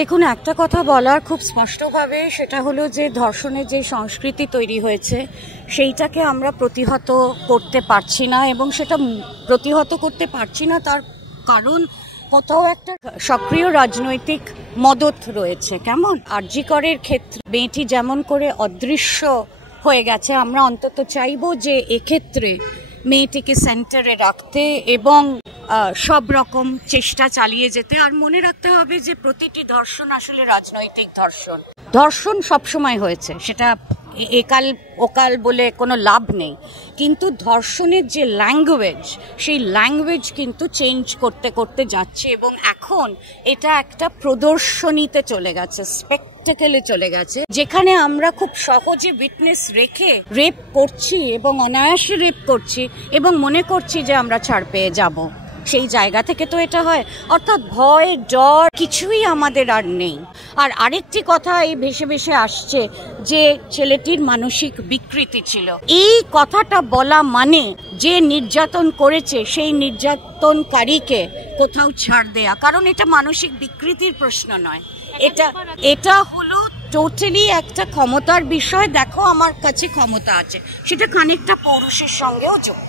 দেখুন, একটা কথা বলার খুব স্পষ্টভাবে, সেটা হলো যে ধর্ষণের যে সংস্কৃতি তৈরি হয়েছে সেইটাকে আমরা প্রতিহত করতে পারছি না, এবং সেটা প্রতিহত করতে পারছি না তার কারণ কোথাও একটা সক্রিয় রাজনৈতিক মদত রয়েছে। কেমন আরজি করের ক্ষেত্রে মেয়েটি যেমন করে অদৃশ্য হয়ে গেছে, আমরা অন্তত চাইবো যে এক্ষেত্রে মেয়েটিকে সেন্টারে রাখতে এবং সব রকম চেষ্টা চালিয়ে যেতে। আর মনে রাখতে হবে যে প্রতিটি ধর্ষণ আসলে রাজনৈতিক ধর্ষণ। ধর্ষণ সবসময় হয়েছে, সেটা একাল ওকাল বলে কোনো লাভ নেই, কিন্তু ধর্ষণের যে ল্যাঙ্গুয়েজ, সেই ল্যাঙ্গুয়েজ কিন্তু চেঞ্জ করতে করতে যাচ্ছে, এবং এখন এটা একটা প্রদর্শনীতে চলে গেছে, স্পেকটেকলে চলে গেছে, যেখানে আমরা খুব সহজে উইটনেস রেখে রেপ করছি এবং অনায়াসে রেপ করছি এবং মনে করছি যে আমরা ছাড় পেয়ে যাব। সেই জায়গা থেকে তো এটা হয়, অর্থাৎ ভয় ডর কিছুই আমাদের আর নেই। আর আরেকটি কথা এই ভেসে ভেসে আসছে যে ছেলেটির মানসিক বিকৃতি ছিল। এই কথাটা বলা মানে যে নির্যাতন করেছে সেই নির্যাতনকারীকে কোথাও ছাড় দেয়া, কারণ এটা মানসিক বিকৃতির প্রশ্ন নয়, এটা হলো টোটালি একটা ক্ষমতার বিষয়। দেখো, আমার কাছে ক্ষমতা আছে, সেটা খানিকটা পৌরুষের সঙ্গেও যোগ।